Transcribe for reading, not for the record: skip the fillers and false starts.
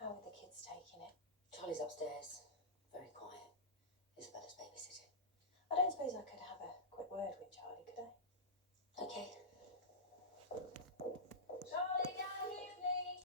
How are the kids taking it? Charlie's upstairs, very quiet. Isabella's babysitting. I don't suppose I could have a quick word with Charlie, could I? Okay.